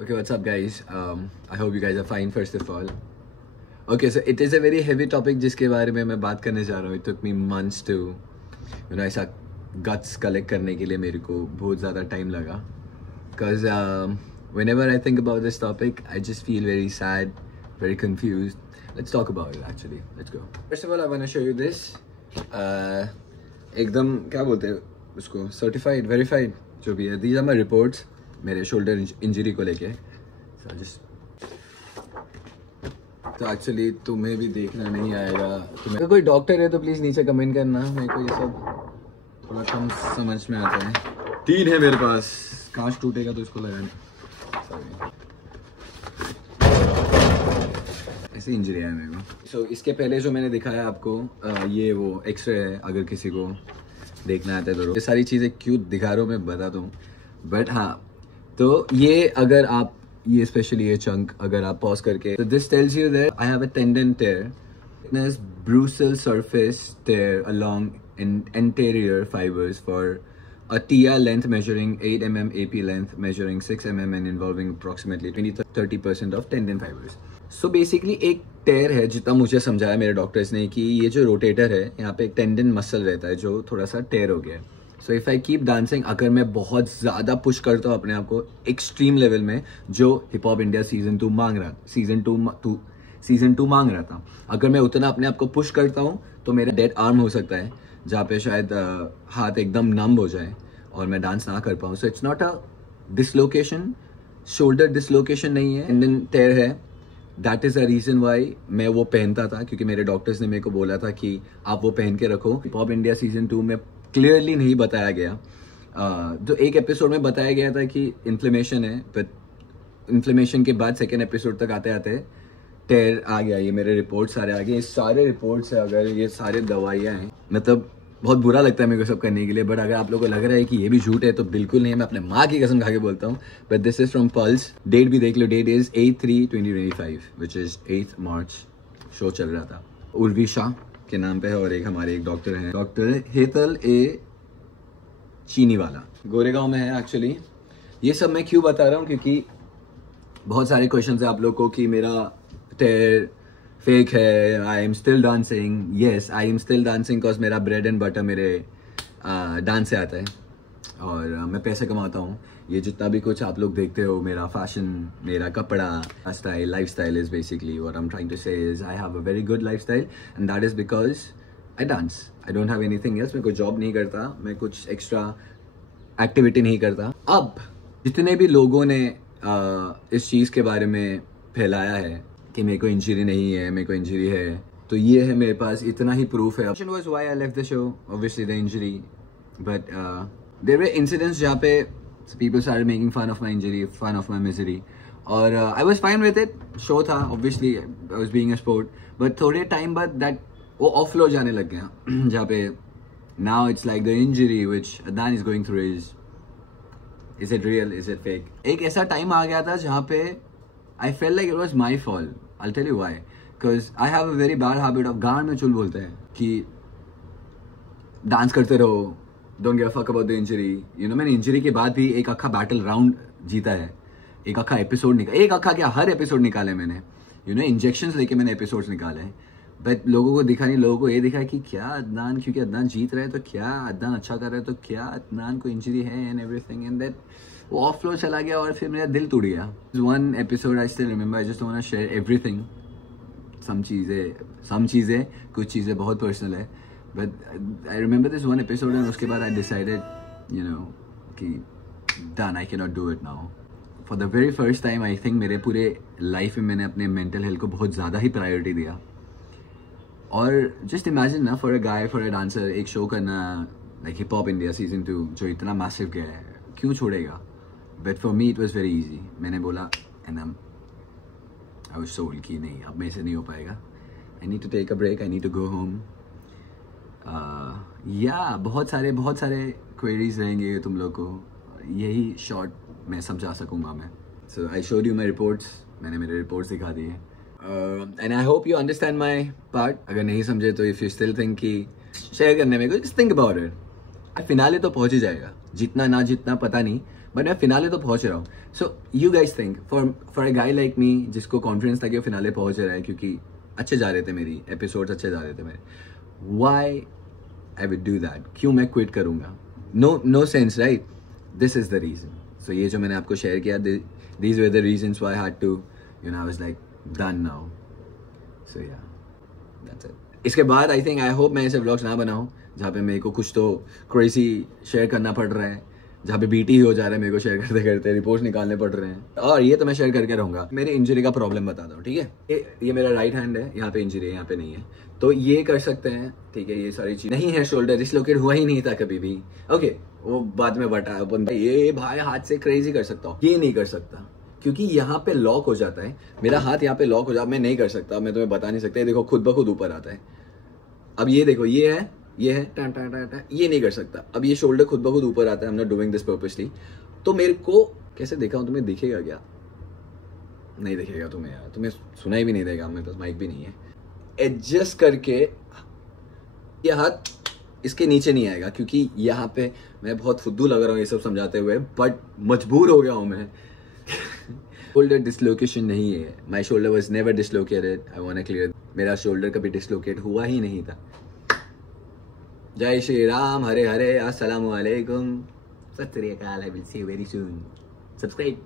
Okay, what's up guys? I hope you guys are fine first of all. Okay, so it is a very heavy topic जिसके बारे में मैं बात करने जा रहा हूँ. It took me months to ऐसा guts collect करने के लिए मेरे को बहुत ज़्यादा time लगा. Because whenever I think about this topic, I just feel very sad, very confused. Let's talk about it actually. Let's go. First of all, I want to show you this. एकदम क्या बोलते हैं उसको? Certified, verified जो भी है. These are my reports. मेरे shoulder injury को लेके. तो एक्चुअली तुम्हें भी देखना नहीं आएगा. तुम्हें कोई डॉक्टर है तो प्लीज़ नीचे कमेंट करना. मेरे को ये सब थोड़ा कम समझ में आता है. 3 है मेरे पास. कांच टूटेगा तो इसको लगाने. ऐसी इंजरी है मेरे को. सो इसके पहले जो मैंने दिखाया आपको ये वो एक्सरे है. अगर किसी को देखना आता है तो ये सारी चीज़ें क्यों दिखा रहा हूँ मैं बता दूँ. बट हाँ, तो ये अगर आप ये स्पेशली ये चंक अगर आप पॉज करके तो this tells you that I have a tendon tear, thickness brucel surface tear along in anterior fibers for a TR length measuring 8 mm, AP length measuring 6 mm and involving approximately 20-30% of tendon fibers. So basically एक टेयर है. जितना मुझे समझाया मेरे doctors ने कि ये जो रोटेटर है यहाँ पे एक टेंडन मसल रहता है जो थोड़ा सा टेयर हो गया है. So if I keep dancing, अगर मैं बहुत ज़्यादा पुश करता हूँ अपने आप को एक्सट्रीम लेवल में जो हिप हॉप इंडिया सीज़न 2 मांग रहा था, अगर मैं उतना अपने आप को पुश करता हूँ तो मेरा डेड आर्म हो सकता है जहाँ पे शायद हाथ एकदम नम हो जाए और मैं डांस ना कर पाऊँ. So it's not a dislocation, shoulder dislocation नहीं है, टेंडन टेयर है. That is a reason why मैं वो पहनता था, क्योंकि मेरे डॉक्टर्स ने मेरे को बोला था कि आप वो पहन के रखो. हिप हॉप इंडिया सीज़न 2 में क्लियरली नहीं बताया गया. जो एक एपिसोड में बताया गया था कि इन्फ्लेमेशन है, बट इन्फ्लेमेशन के बाद सेकेंड एपिसोड तक आते आते टेयर आ गया. ये मेरे रिपोर्ट्स सारे आ गए. ये सारे रिपोर्ट्स है, अगर ये सारे दवाइयाँ हैं, मतलब बहुत बुरा लगता है मेरे को सब करने के लिए. बट अगर आप लोगों को लग रहा है कि ये भी झूठ है तो बिल्कुल नहीं. मैं अपने माँ की कसम खा के बोलता हूँ. But this is from pulse. Date भी देख लो. Date is 8/3/2025 which is 8 March. Show चल रहा था. उर्वी शाह के नाम पे है और एक हमारे एक डॉक्टर हैं, डॉक्टर हेतल ए चीनीवाला, गोरेगांव में है एक्चुअली. ये सब मैं क्यों बता रहा हूँ क्योंकि बहुत सारे क्वेश्चन है आप लोग को कि मेरा टेयर फेक है. I am still dancing. Yes, I am still dancing because मेरा ब्रेड एंड बटर मेरे डांस से आता है और मैं पैसे कमाता हूँ. ये जितना भी कुछ आप लोग देखते हो, मेरा फैशन, मेरा कपड़ा style, life style is basically what I am trying to say is I have a very good life style and that is because I dance. I don't have anything else. मैं कोई job नहीं करता, मैं कुछ extra activity नहीं करता. अब जितने भी लोगों ने इस चीज़ के बारे में फैलाया है कि मेरे को इंजरी नहीं है, मेरे को इंजरी है, तो ये है मेरे पास, इतना ही प्रूफ है. Question was why I left the show. Obviously the injury, but there were incidents जहाँ पे people started making fun of my injury, fun of my misery, और I was fine with it. Show था, obviously I was being a sport, but थोड़े time बाद that वो ऑफलो जाने लग गया जहाँ पे now it's like the injury which Adnan is going through is it real, is it fake. एक ऐसा टाइम आ गया था जहाँ पे I felt like it was my fault. I'll tell you why. Because I have a very bad habit of गान में चुल बोलते हैं कि डांस करते रहो, don't give a fuck about the injury. You know, मैंने इंजरी के बाद भी एक अक्खा बैटल राउंड जीता है, एक अक्खा एपिसोड निकाला. एक अक्खा क्या, हर एपिसोड निकाले मैंने. यू नो, इंजेक्शंस लेके मैंने एपिसोड्स निकाले. बट लोगों को दिखा नहीं. लोगों को ये दिखा कि क्या अदनान, क्योंकि अदनान जीत रहा है तो क्या, अदनान अच्छा कर रहा है तो क्या, अदनान को इंजरी है एंड एवरीथिंग. एंड दैट वो ऑफ फ्लो चला गया और फिर मेरा दिल टूट गया. One episode I still remember. I just want to share everything. Some चीज़ें कुछ चीज़ें बहुत पर्सनल है. But I remember this one episode and उसके बाद I decided, you know, कि done, I cannot do it now. For the very first time, I think मेरे पूरे लाइफ में मैंने अपने mental health को बहुत ज़्यादा ही प्रायोरिटी दिया. और just imagine ना, for a guy, for a dancer, एक शो करना like Hip Hop India Season 2 जो इतना massive गया है, क्यों छोड़ेगा? But for me it was very easy. मैंने बोला and I was sold कि नहीं, अब मेरे से नहीं हो पाएगा. I need to take a break, I need to go home. बहुत सारे क्वेरीज रहेंगे तुम लोग को. यही शॉर्ट मैं समझा सकूंगा मैं. So I showed you my reports. मैंने मेरे रिपोर्ट्स दिखा दिए and I hope you understand my part. अगर नहीं समझे तो इफ यू स्टिल थिंक कि शेयर करने में, just think about it. Finale तो पहुंच ही जाएगा, जितना ना जितना पता नहीं, बट मैं फिनाले तो पहुंच रहा हूँ. So you guys think for a guy like me जिसको कॉन्फिडेंस था कि वो फिनाले पहुंच रहा है क्योंकि अच्छे जा रहे थे, मेरी एपिसोड्स अच्छे जा रहे थे मेरे, why I will do that? क्यों मैं क्विट करूंगा? No sense, right? This is the reason. So ये जो मैंने आपको शेयर किया, these were the reasons why I had to, you know, I was like done now. So yeah, that's it. इसके बाद आई थिंक, आई होप मैं ऐसे vlogs ना बनाऊं जहाँ पे मेरे को कुछ तो क्रेजी शेयर करना पड़ रहा है, जहाँ पे बीटी हो जा रहा है मेरे को शेयर करते करते, रिपोर्ट्स निकालने पड़ रहे हैं. और ये तो मैं शेयर करके रहूंगा. मेरी इंजरी का प्रॉब्लम बताता हूँ, ठीक है? ये मेरा राइट हैंड है, यहाँ पे इंजरी है, यहाँ पे नहीं है. तो ये कर सकते हैं, ठीक है? ये सारी चीज नहीं है. शोल्डर डिसलोकेट हुआ ही नहीं था कभी भी. ओके, वो बाद में बटा बंदा, ये भाई हाथ से क्रेजी कर सकता हूँ, ये नहीं कर सकता क्योंकि यहाँ पे लॉक हो जाता है. मेरा हाथ यहाँ पे लॉक हो जाता है, मैं नहीं कर सकता. मैं तुम्हें बता नहीं सकता. देखो खुद ब खुद ऊपर आता है. अब ये देखो, ये है टां टां टां टां, ये नहीं कर सकता. अब ये शोल्डर खुद ब खुद ऊपर आता है. I am not doing this purposely. तो मेरे को कैसे देखा हूँ, तुम्हें दिखेगा क्या? नहीं दिखेगा तुम्हें यार, तुम्हें सुनाई भी नहीं देगा, मेरे पास माइक भी नहीं है. एडजस्ट करके ये हाथ इसके नीचे नहीं आएगा क्योंकि यहाँ पे मैं बहुत फुद्दू लग रहा हूँ ये सब समझाते हुए, बट मजबूर हो गया हूँ मैं. शोल्डर डिसलोकेशन नहीं है. My shoulder was never dislocated. I want to clear, मेरा शोल्डर कभी डिसलोकेट हुआ ही नहीं था. जय श्री राम, हरे हरे, अस्सलाम वालेकुम, सत श्री अकाल. I will see you very soon. Subscribe.